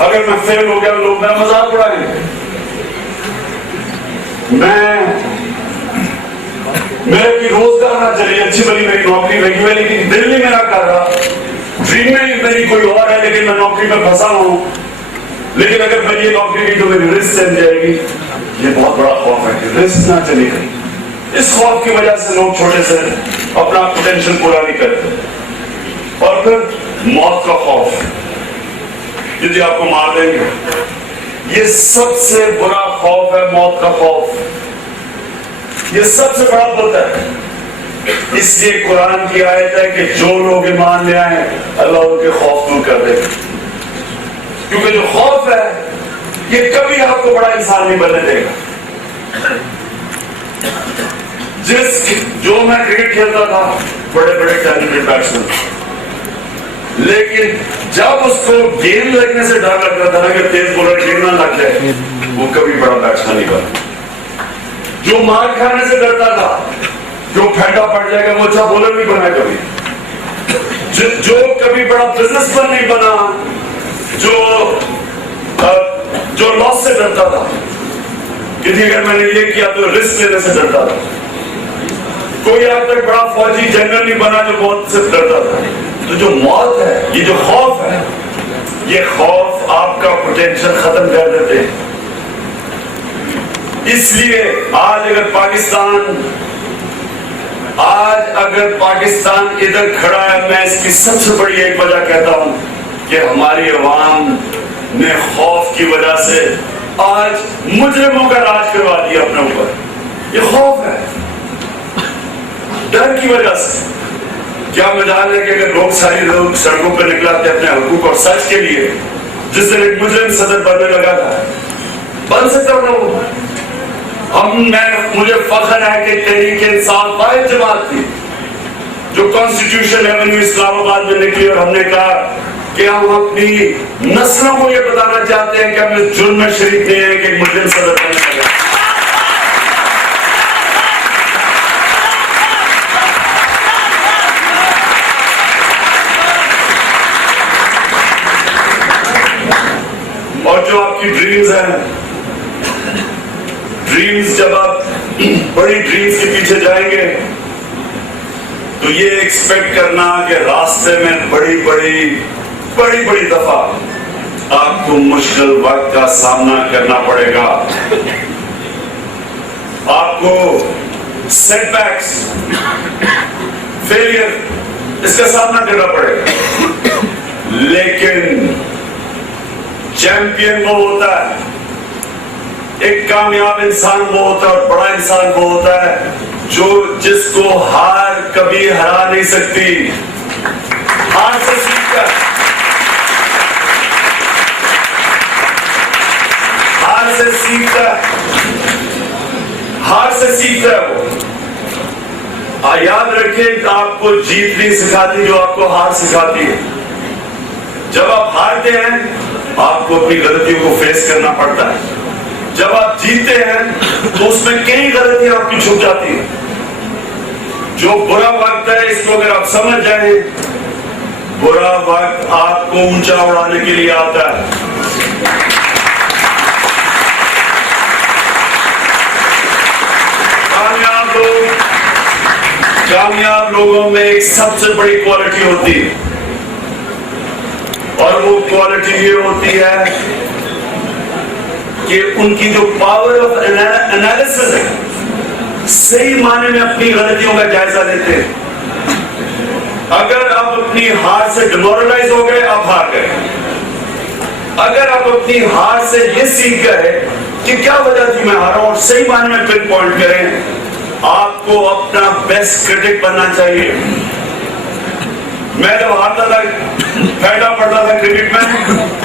अगर मैं फेल हो गया लोग मेरा मजाक उड़ाएंगे। मेरे भी रोजगार ना चले, अच्छी बड़ी मेरी नौकरी लगी हुई, लेकिन दिल नहीं मेरा कर रहा, ड्रीम में मेरी कोई और है, लेकिन मैं नौकरी में फंसा हूं। लेकिन अगर मेरी ये नौकरी की तो मेरी रिस्क चल जाएगी। ये बहुत बड़ा खौफ है कि रिस्क ना चले गई। इस खौफ की वजह से लोग छोटे से अपना पोटेंशियल पूरा नहीं करते। और फिर मौत का खौफ, यदि आपको मार देंगे, ये सबसे बुरा खौफ है, मौत का खौफ। ये सबसे बड़ा बुत है। इसलिए कुरान की आयत है कि जो लोग ईमान ले आए अल्लाह उनके खौफ दूर कर दे। क्योंकि जो खौफ है ये कभी आपको बड़ा इंसान नहीं बनने देगा। जो मैं क्रिकेट खेलता था, बड़े बड़े टैलेंटेड बैट्समैन, लेकिन जब उसको गेंद लगने से डर लगता था ना कि तेज बॉलर गेंद ना लग जाए, वो कभी बड़ा बैट्समैन नहीं बना। जो मार खाने से डरता था, जो फेंटा पड़ जाएगा, वो अच्छा बॉलर नहीं बना कभी। जो कभी बड़ा बिजनेसमैन नहीं बना, जो लॉस से डरता था, क्योंकि अगर मैंने ये किया तो रिस्क लेने से डरता था। कोई आज तक बड़ा फौजी जनरल नहीं बना जो मौत से डरता था। तो जो मौत है, ये जो खौफ है, ये खौफ आपका पोटेंशियल खत्म कर देते हैं। इसलिए आज अगर पाकिस्तान इधर खड़ा है, मैं इसकी सबसे बड़ी एक वजह कहता हूं कि हमारी अवाम ने खौफ की वजह से आज मुजरिमों का राज करवा दिया अपने ऊपर। ये खौफ है, डर की वजह से। क्या मजाल है कि अगर लोग सड़कों पर निकलाते अपने हकूक और सच के लिए, जिस दिन एक मुजरिम सदर बनने लगा था, बन सकता हूं। मुझे फख्र है कि तहरीक इंसाफ वाहिद जमात थी जो कॉन्स्टिट्यूशन एवेन्यू इस्लामाबाद में निकली और हमने कहा कि हम अपनी नस्लों को यह बताना चाहते हैं कि हम इस जुर्म में शरीक नहीं है कि मुजरिम सदर बनने लगा। और जो आपकी ड्रीम्स हैं, जब आप बड़ी ड्रीम्स के पीछे जाएंगे तो ये एक्सपेक्ट करना कि रास्ते में बड़ी दफा आपको मुश्किल वक्त का सामना करना पड़ेगा। आपको सेटबैक्स, फेलियर, इसका सामना करना पड़ेगा। लेकिन चैंपियन वो होता है, एक कामयाब इंसान वो होता है और बड़ा इंसान वो होता है जिसको हार कभी हरा नहीं सकती। हार से सीखता है, हार से सीखता है वो। याद रखें, आपको जीत नहीं सिखाती जो आपको हार सिखाती है। जब आप हारते हैं आपको अपनी गलतियों को फेस करना पड़ता है। जब आप जीतते हैं तो उसमें कई गलतियां आपकी छुप जाती हैं। जो बुरा वक्त है, इसको अगर आप समझ जाएं, बुरा वक्त आपको ऊंचा उड़ाने के लिए आता है। कामयाब लोगों में एक सबसे बड़ी क्वालिटी होती है, और वो क्वालिटी ये होती है कि उनकी जो पावर ऑफ एनालिसिस है, सही माने में अपनी गलतियों का जायजा लेते हैं। अगर आप अपनी हार से डिमोरलाइज हो गए, आप हार गए। अगर आप अपनी हार से ये सीख गए कि क्या वजह थी मैं हारा, और सही माने में पिन पॉइंट करें, आपको अपना बेस्ट क्रिटिक बनना चाहिए। मैं जब हारता था, फैटा पड़ता था क्रिकेट में,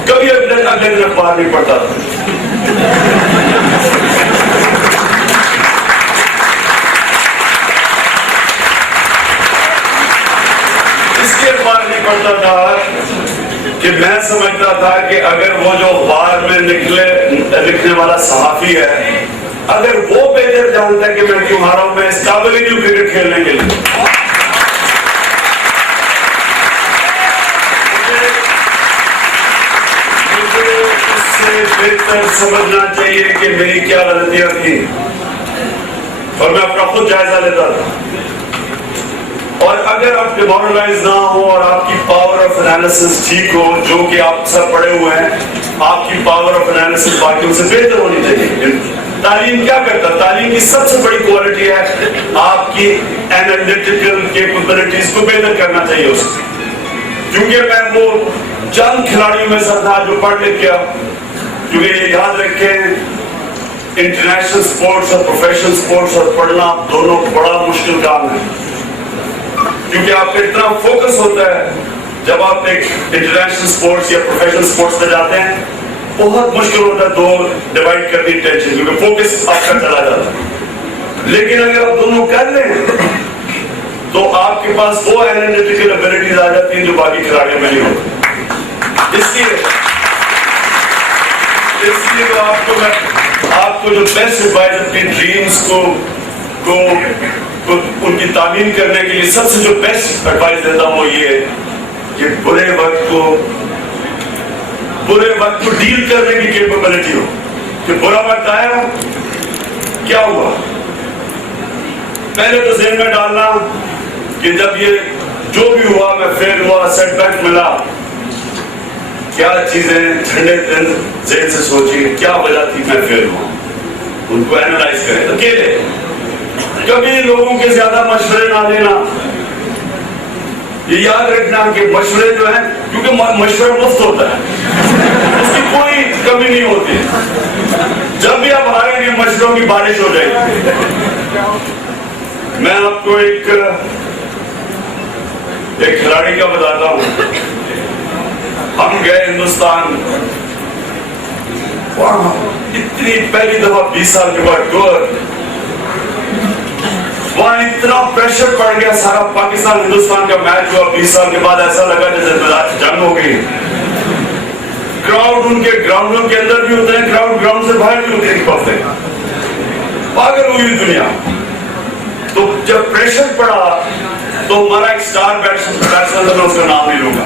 कभी अगले दिन बाहर नहीं पड़ता था। इसके बाहर नहीं पड़ता था कि मैं समझता था कि अगर वो जो अखबार में लिखने वाला सहाफी है, अगर वो बेहतर जानता है कि मैं क्यों हारा हूं, मैं इस काबिल ही क्यों क्रिकेट खेलने के लिए। 5 बेहतर समझना चाहिए कि मेरी क्या गलतियां थी और मैं अपना खुद जायजा लेता था। और अगर आप डिमोरलाइज ना हो और आपकी पावर ऑफ एनालिसिस ठीक हो, जो कि आप सब पढ़े हुए हैं, आपकी पावर ऑफ एनालिसिस बाकियों से बेहतर होनी चाहिए। तालीम क्या करता है? तालीम की सबसे बड़ी क्वालिटी है आपकी एनालिटिकल कैपेबिलिटीज को बेहतर करना चाहिए उसको। क्योंकि मैं वो चंद खिलाड़ियों में से था जो पढ़ लिख गया, क्योंकि ये याद रखें इंटरनेशनल स्पोर्ट्स और प्रोफेशनल स्पोर्ट्स और पढ़ना दोनों बड़ा मुश्किल काम है, क्योंकि आपका इतना फोकस होता है। जब आप एक इंटरनेशनल स्पोर्ट्स या प्रोफेशनल स्पोर्ट्स में जाते हैं, बहुत मुश्किल होता है दो डिवाइड करनी टेंशन, क्योंकि फोकस आपका चला जाता है। लेकिन अगर आप दोनों कर लें तो आपके पास वो एनालिटिकल एबिलिटीज आ जाती हैं जो बाकी खिलाड़ियों में नहीं होती। इसलिए तो आपको जो बेस्ट एडवाइस अपनी ड्रीम्स को उनकी तामील करने के लिए सबसे जो बेस्ट एडवाइस देता हूं वो ये कि बुरे वक्त को डील करने की कैपेबिलिटी हो। कि बुरा वक्त आया, क्या हुआ, पहले तो ज़हन में डालना कि जब ये जो भी हुआ, मैं फेल हुआ, सेटबैक मिला, क्या चीजें ठंडे दिल ज़हन से सोचिए क्या वजह थी मैं फेल हुआ, उनको एनालाइज करें। अकेले कभी लोगों के ज्यादा मशवरे ना लेना। ये याद रखना कि मशवरे जो है, क्योंकि मशवरा मुफ्त होता है, उसकी कोई कमी नहीं होती। जब भी आप हारेंगे मशवरों की बारिश हो जाएगी। मैं आपको एक खिलाड़ी का बताता हूं। हम गए हिंदुस्तान, वहां इतनी पहली दफा 20 साल के बाद टूर, वहां इतना प्रेशर पड़ गया, सारा पाकिस्तान हिंदुस्तान का मैच हुआ 20 साल के बाद, ऐसा लगा जैसे जंग हो गई। क्राउड उनके ग्राउंडों के अंदर भी होते हैं, क्राउड ग्राउंड से बाहर भी होते हैं, पागल हुई दुनिया। तो जब प्रेशर पड़ा तो हमारा एक स्टार बैट्समैन था, मैं उसका नाम नहीं लूंगा,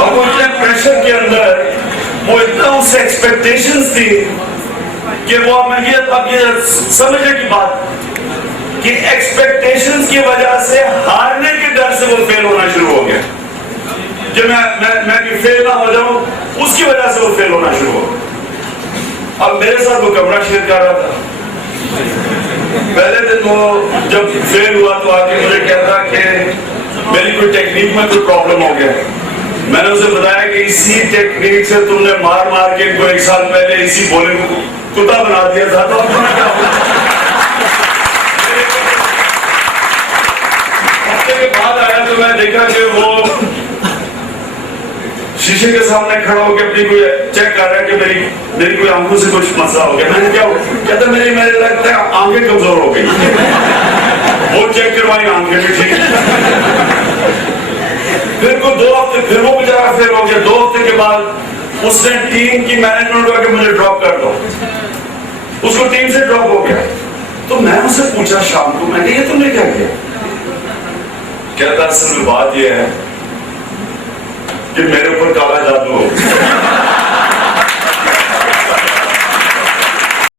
और उनके प्रेशर के अंदर वो इतना उससे एक्सपेक्टेशंस थी कि वो अब ये समझने की बात कि एक्सपेक्टेशंस की वजह से, हारने के डर से वो फेल होना शुरू हो गया। कि मैं भी फेल ना हो जाऊं, उसकी वजह से वो फेल होना शुरू हो गया। अब मेरे साथ वो कमरा शेयर कर रहा था। पहले दिन वो जब फेल हुआ तो आके मुझे कहता कि मेरी कोई टेक्निक में कोई प्रॉब्लम हो गया। मैंने उसे बताया कि इसी टेक्निक से तुमने मार मार के इनको 1 साल पहले इसी बॉलिंग को कुत्ता बना दिया था, तो हफ्ते के बाद आया तो मैं देखा कि वो शीशे के सामने खड़ा होकर अपनी कोई चेक कर रहा है कि मेरी कोई आंखों से कुछ मसला हो गया। मैंने क्या कहता, मेरे लगता है आंखें कमजोर हो गई। वो चेक करवाई, आंखें भी ठीक। फिर को 2 हफ्ते फिर वो बेचारा फेल हो गया। 2 हफ्ते के बाद उसने टीम की मैनेजमेंट को मुझे ड्रॉप कर दो, उसको टीम से ड्रॉप हो गया। तो मैं उससे पूछा शाम को, मैंने ये तुमने क्या किया? कहता असल में बात यह है कि मेरे ऊपर काला जादू हो।